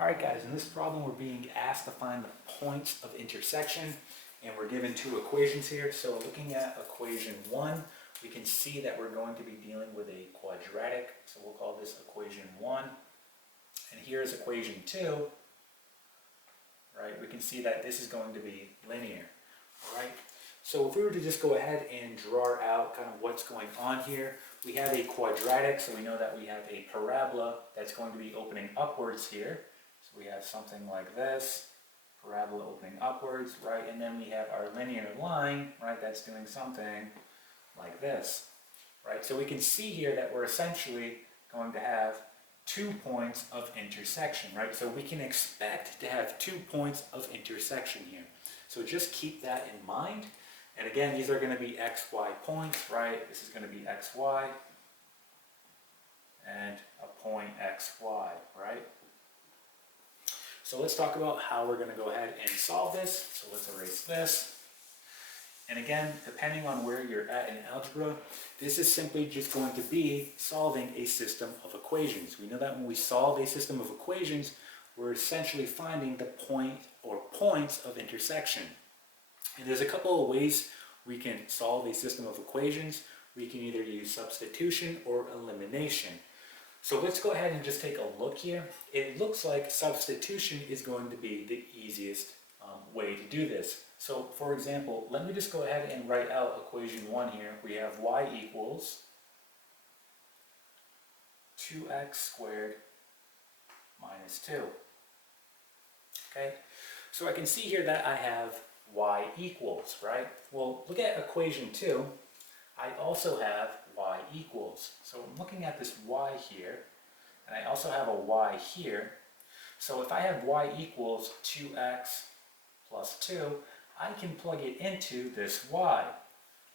Alright guys, in this problem we're being asked to find the points of intersection, and we're given two equations here. So looking at equation 1, we can see that we're going to be dealing with a quadratic, so we'll call this equation 1. And here's equation 2, right? We can see that this is going to be linear, alright? So if we were to just go ahead and draw out kind of what's going on here, we have a quadratic, so we know that we have a parabola that's going to be opening upwards here. So we have something like this, parabola opening upwards, right? And then we have our linear line, right, that's doing something like this, right? So we can see here that we're essentially going to have 2 points of intersection, right? So we can expect to have 2 points of intersection here. So just keep that in mind. And again, these are going to be xy points, right? This is going to be xy and a point xy, right? So let's talk about how we're going to go ahead and solve this. So let's erase this. And again, depending on where you're at in algebra, this is simply just going to be solving a system of equations. We know that when we solve a system of equations, we're essentially finding the point or points of intersection. And there's a couple of ways we can solve a system of equations. We can either use substitution or elimination. So let's go ahead and just take a look here. It looks like substitution is going to be the easiest way to do this. So for example, let me just go ahead and write out equation 1 here. We have y equals 2x squared minus 2. Okay, so I can see here that I have y equals, right? Well, look at equation 2. I also have y equals. So I'm looking at this y here, and I also have a y here. So if I have y equals 2x plus 2, I can plug it into this y,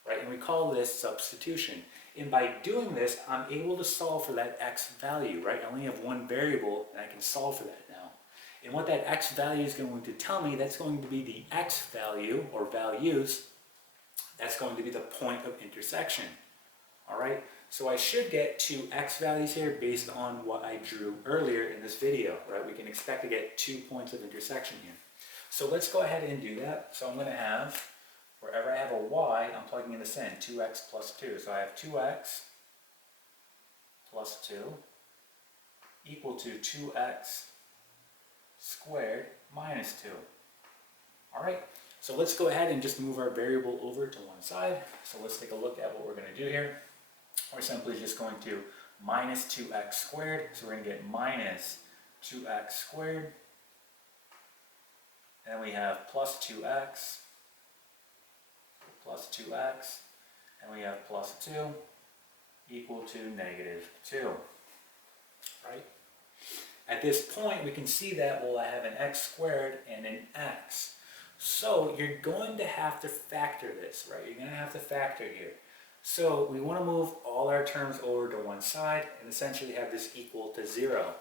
right? And we call this substitution. And by doing this, I'm able to solve for that x value, right? I only have one variable, and I can solve for that now. And what that x value is going to tell me, that's going to be the x value, or values, that's going to be the point of intersection. All right, so I should get two x values here based on what I drew earlier in this video, right? We can expect to get 2 points of intersection here. So let's go ahead and do that. So I'm going to have, wherever I have a y, I'm plugging in this in, 2x plus 2. So I have 2x plus 2 equal to 2x squared minus 2. All right, so let's go ahead and just move our variable over to one side. So let's take a look at what we're going to do here. We're simply just going to minus 2x squared. So we're going to get minus 2x squared. And we have plus 2x, and we have plus 2 equal to negative 2, right? At this point, we can see that, well, I have an x squared and an x. So you're going to have to factor this, right? You're going to have to factor here. So we want to move all our terms over to one side and essentially have this equal to 0.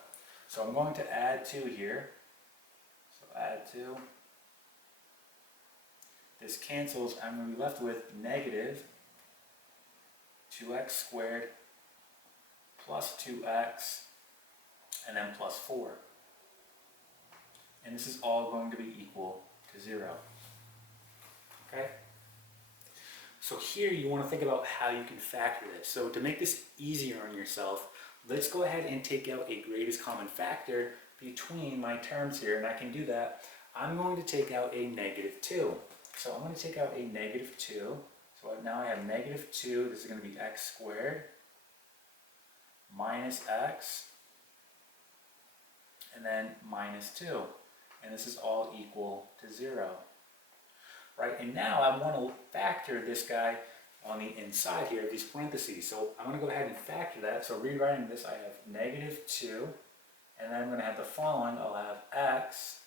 So I'm going to add 2 here. So add 2. This cancels. I'm going to be left with negative 2x squared plus 2x and then plus 4. And this is all going to be equal to 0. Okay? So here you want to think about how you can factor this. So to make this easier on yourself, let's go ahead and take out a greatest common factor between my terms here. And I can do that. I'm going to take out a negative 2. So I'm going to take out a negative 2. So now I have negative 2. This is going to be x squared minus x. And then minus 2. And this is all equal to 0. Right? And now I want to factor this guy on the inside here, these parentheses. So I'm going to go ahead and factor that. So rewriting this, I have negative 2. And then I'm going to have the following. I'll have x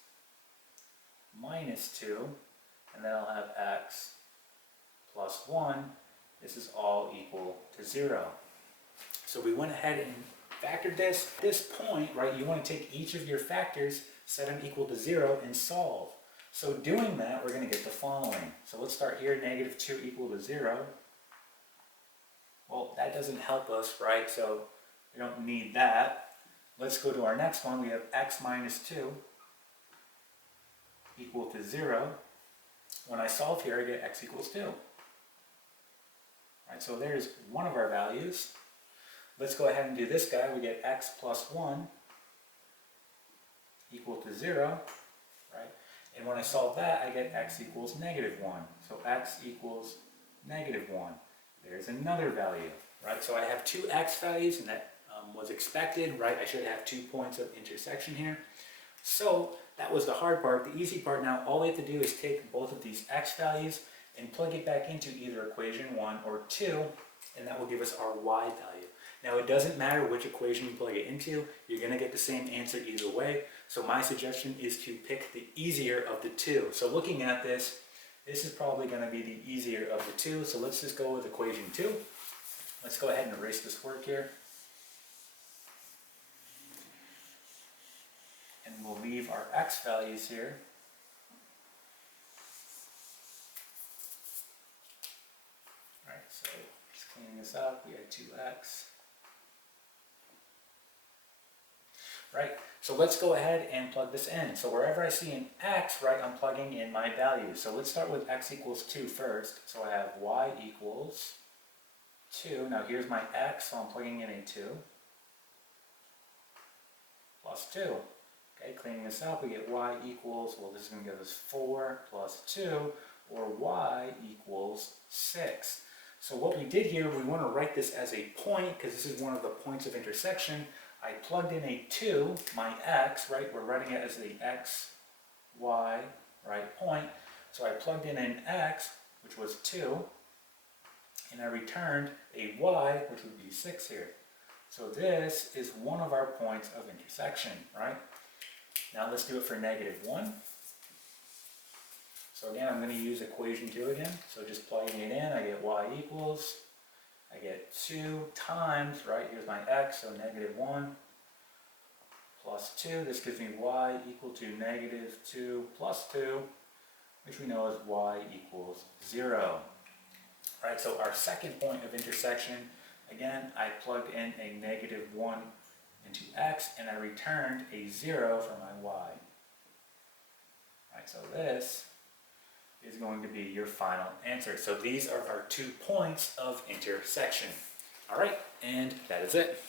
minus 2. And then I'll have x plus 1. This is all equal to 0. So we went ahead and factored this. At this point, right, you want to take each of your factors, set them equal to 0, and solve. So doing that, we're going to get the following. So let's start here, negative 2 equal to 0. Well, that doesn't help us, right? So we don't need that. let's go to our next one. We have x minus 2 equal to 0. When I solve here, I get x equals 2. Right, so there's one of our values. Let's go ahead and do this guy. We get x plus 1 equal to 0. Right? And when I solve that, I get x equals negative 1. So x equals negative 1. There's another value. Right? So I have two x values, and that was expected. Right? I should have 2 points of intersection here. So that was the hard part. The easy part now, all we have to do is take both of these x values and plug it back into either equation 1 or 2, and that will give us our y value. Now it doesn't matter which equation you plug it into, you're going to get the same answer either way. So my suggestion is to pick the easier of the two. So looking at this, this is probably going to be the easier of the two. So let's just go with equation 2. Let's go ahead and erase this work here. And we'll leave our x values here. Alright, so just cleaning this up, we had 2x. Right, so let's go ahead and plug this in. So wherever I see an x, right, I'm plugging in my value. So let's start with x equals 2 first. So I have y equals 2. Now here's my x, so I'm plugging in a 2 plus 2. Okay, cleaning this up, we get y equals, well, this is going to give us 4 plus 2, or y equals 6. So what we did here, we want to write this as a point, because this is one of the points of intersection. I plugged in a 2, my x, right, we're writing it as the x, y, right, point. So I plugged in an x, which was 2, and I returned a y, which would be 6 here. So this is one of our points of intersection, right? Now let's do it for negative 1. So again, I'm going to use equation 2 again. So just plugging it in, I get y equals, I get 2 times, right, here's my x, so negative 1 plus 2. This gives me y equal to negative 2 plus 2, which we know is y equals 0. All right, so our second point of intersection, again, I plugged in a negative 1 into x, and I returned a 0 for my y. All right, so this is going to be your final answer. So these are our 2 points of intersection. All right, and that is it.